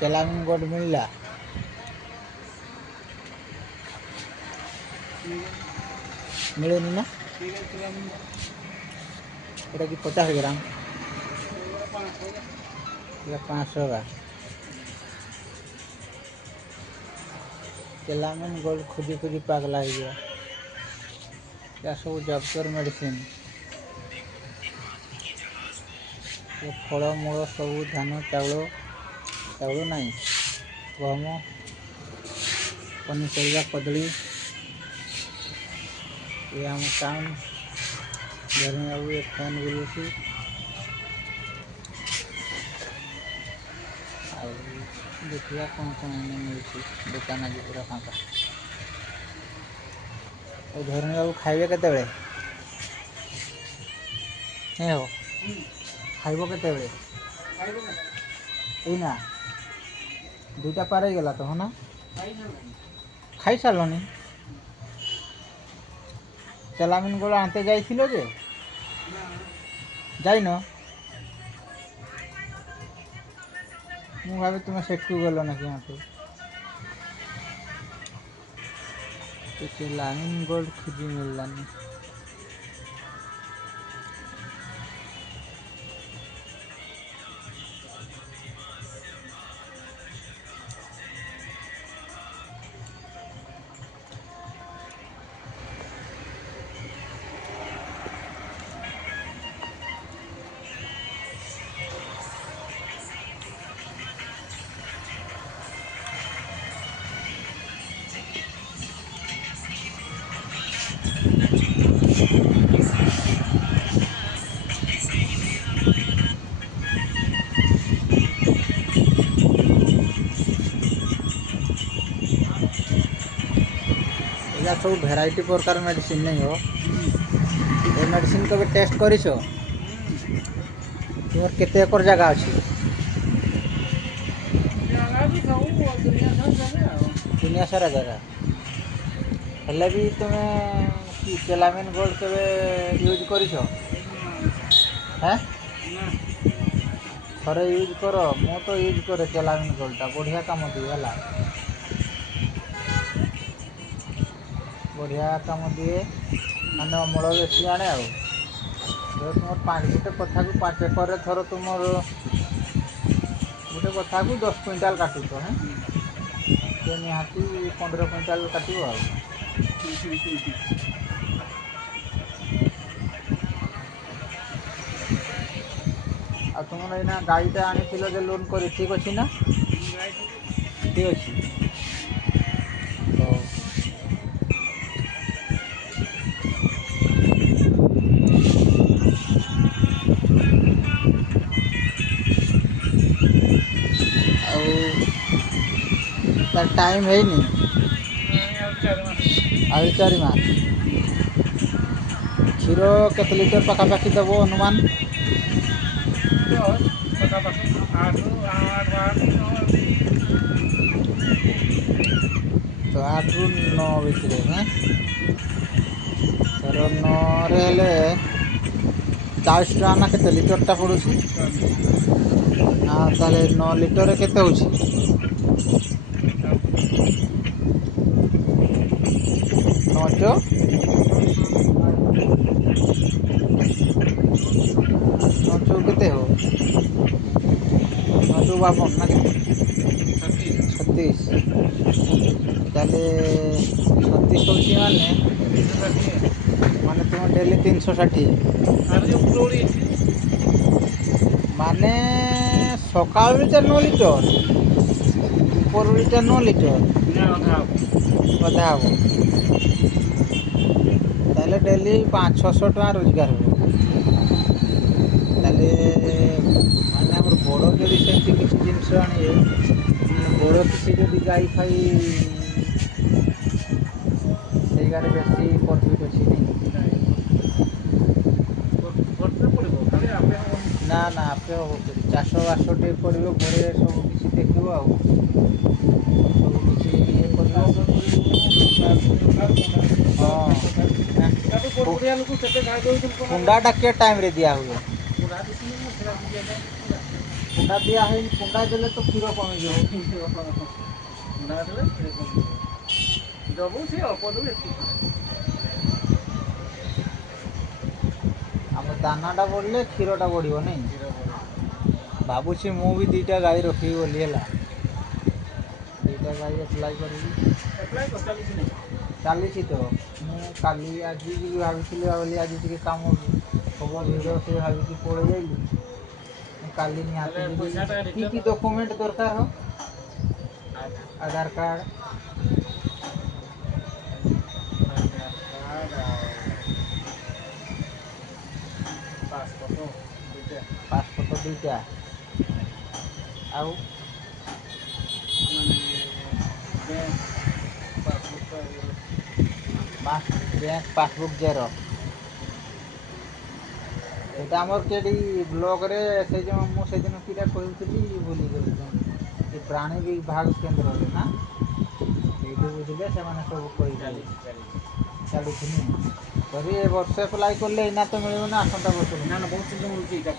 चलामिन gold मिलला मिलेनी ना एटा कि 50 ग्राम या 500 का चलामिन गोल्ड खुदी खुदी पागला हो गया या सब जब्तर मेडिसिन ये फल मूल सब धान चाउल चाउल नहीं गहम पनीपरिया कदली ये आम टाउन घर में अब एक फैन बुलूसी देखिए कौन कौन मिलूँ दुकान आज पूरा फाँका और घर में अब खाइबे केते नहीं हो खाइब केते एना दुईटा पार हो गला तो है ना खाई सारे चलामिन गोल आनते जाइथिलो जे जाइन मु भावे तुम सेठू गल ना कि आनते तो चलामिन गोल्ड खुजी मिललानी सब भेराइटी प्रकार मेडिसिन नहीं हो ये मेडिसिन कभी टेस्ट करिस तुम केते एकर जगह अच्छी दुनिया सारा जगह हेले भी तुम्हें चलामिन गोल्ड केवे यूज करिस हैं थरे यूज कर मु तो यूज करे चलामिन गोल्डटा बढ़िया काम दिए है बढ़िया काम दिए मैंने अमल बेसी आने तुम 5 गोटे कथा को 5 एकर थर तुम गोटे कथा को 10 क्विंटाल काटुच हैं निहाती 15 क्विंटाल काट तुम ना गाईटा आनी लोन कर ठीक अच्छी ना ठीक अच्छी तार टाइम है नहीं आज 4 मास क्षीर केते लिटर पखापाखि देव अनुमान तो 8 ରୁ 9 भितर हैं तर 9 रे 40 टका ना केते लिटरटा पड़ुसी हाँ ताले 9 लिटर केते होची 9 केते हो 9 52 ना 36 ताले 36 होची माने तुम डेली 360 माने सकाल 9 लिटर ऊपर 9 लिटर अधा हम ताले डेली 500-600 टका रोजगार हो ताले माने हमर बड़ जदि सेमती किसी जिनस आनिए बड़ किसी जदि गाई खाई से गारे बेसी प्रॉफिट अच्छी ना ना आपे चाष बास टे पड़ो घरे सब किसी देखो कुंडाटा के टाइम रे दिया हुए କୁଣ୍ଡା ଦିଆ ହେଇନି, କୁଣ୍ଡା ଦେଲେ ତ କ୍ଷୀର କମିଯିବ। କୁଣ୍ଡା ଦେଲେ କ୍ଷୀର କମିଯିବ। ଦେବୁ ସେ ଅଳ୍ପ ଦେବୁ ଏତିକି। ଆମ ଦାନାଟା ବଢ଼ିଲେ କ୍ଷୀରଟା ବଢ଼ିବ ନାଇଁ। କ୍ଷୀର ବଢ଼ିବ। ଭାବୁଛି ମୁଁ ବି 2ଟା ଗାଈ ରଖିବି ବୋଲି ହେଲା। 2ଟା ଗାଈ ଆପ୍ଲାଏ କରିବି। ଏପ୍ଲାଏ କର, ଚାଲିଛି ନାହିଁ। ଚାଲିଛି ତ। ମୁଁ କାଲି ଆଜି ବି ଭାବିଥିଲି ବୋଲି ଆଜି ଟିକେ କାମ ହବ ଭିଡ଼ ସେ ଭାବିକି ପଳେଇ ଆଇଲି। ମୁଁ କାଲି ନିହାତି ହେଲେ ଯିବି। ପଇସାଟା କି ରିଟର୍ନ କି ଡକୁମେଣ୍ଟ ଦରକାର? ଆଧାର କାର୍ଡ଼, କାର୍ଡ଼ ଆଉ ପାସପୋର୍ଟ 2ଟା। ପାସପୋର୍ଟ 2ଟା। ଆଉ ମାନେ bank passbook bank passbook xerox. ସେଇଟା ଆମର କେଠି ବ୍ଲକରେ ସେଇ ଯେଉଁ ମୁଁ ସେଦିନ କିଟା କହୁଥିଲି ଭୁଲିଗଲି। ଏ ପ୍ରାଣୀ ବିଭାଗ କେନ୍ଦ୍ରରେ ନା ସେଇଠି ବୁଝିଲେ ସେମାନେ ସବୁ କହିଦେବେ। ଚାଲିଛି ଚାଲିଛି। ଚାଲୁଛିନି କରି ଏ ବର୍ଷେ ଆପ୍ଲାଏ କଲେ ଏଇନା ତ ମିଳିବନି, ଆସନ୍ତା ବର୍ଷକୁ ନା ନା ମିଳିବ। ବହୁତ ଶୀଘ୍ର ମିଳୁଛି ଏଇଟା।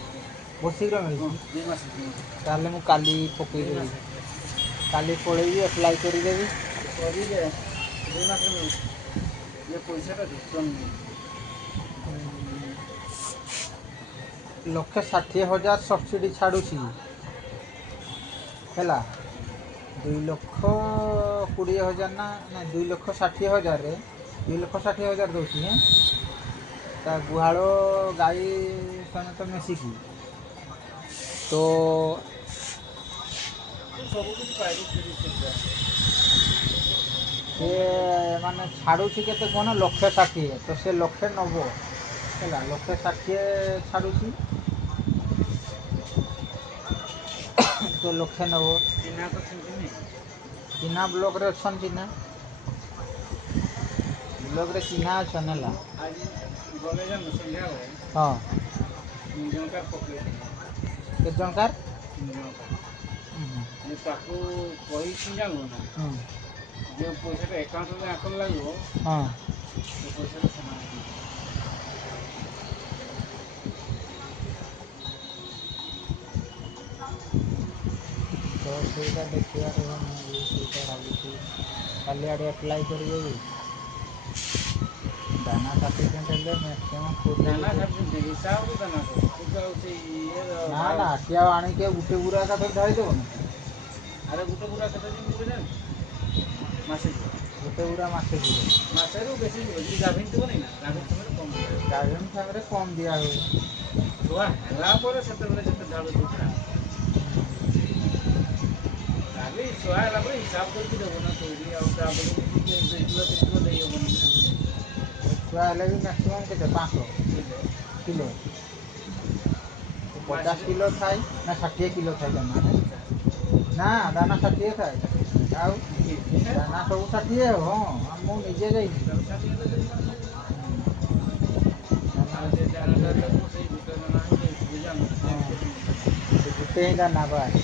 ବହୁତ ଶୀଘ୍ର ହଁ ମିଳୁଛି। 2 ମାସ ଭିତରେ। ତାହେଲେ ମୁଁ କାଲି 2 ପକେଇଦେବି। ମାସ ଭିତରେ କାଲି ପଳେଇବି ଆପ୍ଲାଏ କରିଦେବି। କରିଦେ, 2 ମାସରେ ମିଳୁଛି। ଯେ ପଇସାଟା ରିଟର୍ନ ମିଳୁଛି। 1,60,000 ସବସିଡ଼ି ଛାଡ଼ୁଛି ହେଲା। 2,20,000 ନା ନାଇଁ 2,60,000ରେ 2,60,000 ଦେଉଛି। ତା ଗୁହାଳ ଗାଈ ସಮೇତ ମିଶିକି ତ ସବୁ କିଛି ପାଇବୁ 30,000। ସେ ମାନେ ଛାଡ଼ୁଛି କେତେ କଣ 1,60,000 ତ ସେ 1,90,000 ହେଲା। 1,60,000 ଛାଡ଼ୁଛି ତ 1,90,000। ଚିହ୍ନା ତ ସେମିତି ନାହିଁ। ଚିହ୍ନା ବ୍ଲକରେ ଅଛନ୍ତି ନା, ବ୍ଲକରେ ଚିହ୍ନା ଅଛନ୍ତି ହେଲା। ଆଜି ଗଲେ ଜାଣିଲୁ ସନ୍ଧ୍ୟାବେଳେ ହଁ। 3 ଜଣକା ପକେଇଥିଲେ। କେତେ ଟଙ୍କାର? 3 ଜଣକା। ମୁଁ ତାକୁ କହିଛି ଜାଣିଲୁ ନା, ହୁଁ ଯେଉଁ ପଇସାଟା ଆକାଉଣ୍ଟରେ ଆଙ୍କର ଲାଗିବ ହଁ। ସେ ପଇସାଟା ସେମାନେ ଦେଇଦେବେ। ତ ସେଇଟା ଦେଖିବାର ମୁଁ ବି ସେଇଟା ଭାବୁଛି କାଲି ଆଡ଼େ ଆପ୍ଲାଏ କରିଦେବି। ଦାନା ସଫିସିଏଣ୍ଟ ହେଲେ ମ୍ୟାକ୍ସିମମ୍ 20 ଦାନା ଲିଟର। ସଫିସିଏଣ୍ଟ ହିସାବରୁ ଦାନା ଦେବ। ତୁ ତ ଆଉ ସେଇ ଇଏ ନା ଭାଉ ନା ସିଏ ଆଉ ଆଣିକି ଗୋଟେ ବୁରା ଏକାଥରେ ଢାଳିଦେବନି। ଆରେ ଗୋଟେ ବୁରା କେତେ ଦିନ ଯିବ ଜାଣିଛୁ? ମାସେ ଯିବ। ଗୋଟେ ବୁରା ମାସେ ଯିବ। ମାସେରୁ ବେଶୀ ଯିବ। ଯଦି ଗାଭିନ ଥିବ ନାଇଁ ନା, ଗାଭିନ ସମୟରେ କମ୍ ଦିଆହେବ। ଗାଭିନ ସାଙ୍ଗରେ କମ୍ ଦିଆ ହୁଏ। ଛୁଆ ହେଲା ପରେ ସେତେବେଳେ ଯେତେ ଢାଳୁଛୁ ଢାଳ। ଖାଲି ଛୁଆ ହେଲା ପରେ ହିସାବ କରିକି ଦେବୁ ନା ତୁ ବି। ଆଉ ତା ବୋଲି ନୁହେଁ କି 2 କିଲୋ 3 କିଲୋ ଦେଇହେବନି ନା। ଛୁଆ ହେଲେ ବି ମ୍ୟାକ୍ସିମମ୍ କେତେ 500 କିଲେ କିଲୋ। ମାସରେ 50 କିଲୋ ଥାଏ ନା 60 କିଲୋ ଥାଏ ଦାନା? ନା ଦାନା 60 ଥାଏ। ଆଉ କେଜି ଥାଏ ଦାନା ସବୁ 60। ହଁ ମୁଁ ନିଜେ ଯାଇଛି। ତାର 60 ହେଲେ ଦେଇଦିଅନ୍ତୁ। ଦାନା ଆଉ ସେ ଦାନାଟା 60 ତ ମୁଁ ସେଇ ଗୋଟେ ଦାନା ହିଁ ଦେଇଥିଲି ଜାଣିଲୁ ନା, 10 କେଜି ନେଇଥିଲା। ସେ ଗୋଟେ ହିଁ ଦାନା ବାସ୍।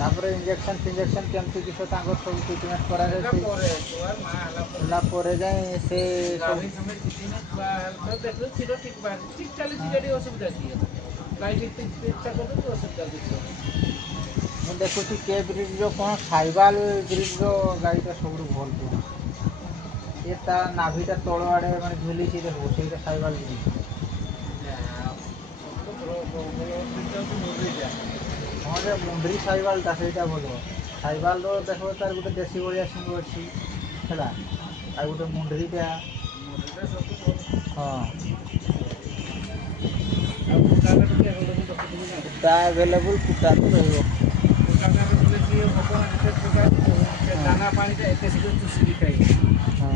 ତାପରେ ଇଞ୍ଜେକ୍ସନ୍ ଫିଞ୍ଜେକ୍ସନ୍ କେମିତି କିସ ତାଙ୍କର ସବୁ ଟ୍ରିଟମେଣ୍ଟ କରାଯାଏ ସେଟା ସେଇ ପରେ ଛୁଆ ମା ହେଲା ପରେ ଯାଏ ସେ ସବୁ ଗାଭିନ ସମୟରେ କିଛି ନାହିଁ। ଛୁଆ ହେଲେ ଦେଖିବୁ କ୍ଷୀର ଠିକ୍ ବାହାରୁଛି। ଠିକ୍ ଚାଲିଛି ରେଡ଼ି, ଅସୁବିଧା କି ହେଲା? ଗାଈ ଠିକ୍ ଚିକିତ୍ସା କରିଦେବୁ, ଅସୁବିଧା କିଛି ହେବନି। ମୁଁ ଦେଖୁଛି କେ ବ୍ରିଡ୍ର କ'ଣ ସାଇବାଲ ବ୍ରିଡ୍ର ଗାଈଟା ସବୁଠୁ ଭଲ ପଡ଼ୁଛି। ଏ ତା ନାଭିଟା ତଳ ଆଡ଼େ ମାନେ ଝୁଲିଛି ଦେଖିବୁ ସେଇଟା ସାଇବାଲ ବ୍ରିଡ୍। ସବୁଠୁ ଭଲ ବ୍ରିଡ୍ଟା ହେଉଛି ମୁର୍ରୀଟା। ହଁ ଯେ ମୁଣ୍ଡିରି ସାହିବାଲଟା ସେଇଟା ଭଲ। ସାହିବାଲର ଦେଖିବ ତାର ଗୋଟେ ଦେଶୀ ଭଳିଆ ଶିଙ୍ଗ ଅଛି ହେଲା। ଆଉ ଗୋଟେ ମୁଣ୍ଡିରିଟା ମୁର୍ରୀଟା ସବୁଠୁ ଭଲ। ହଁ। ଆଉ କୁଟାଟା ଟିକେ ଆଭେଲେବୁଲ୍ ରଖିଥିବୁ ଜାଣିଲୁ। କୁଟା ଆଭେଲେବୁଲ୍ କୁଟା ତ ରହିବ। କୁଟାଟା ରଖିଲେ କିଏ ହବ ଯେତେ ଗାଈ ଥିବ ସେ ହଁ ଦାନା ପାଣିଟା ଏତେ ଶୀଘ୍ର ଚୁସିକି ଖାଇବ। ହଁ।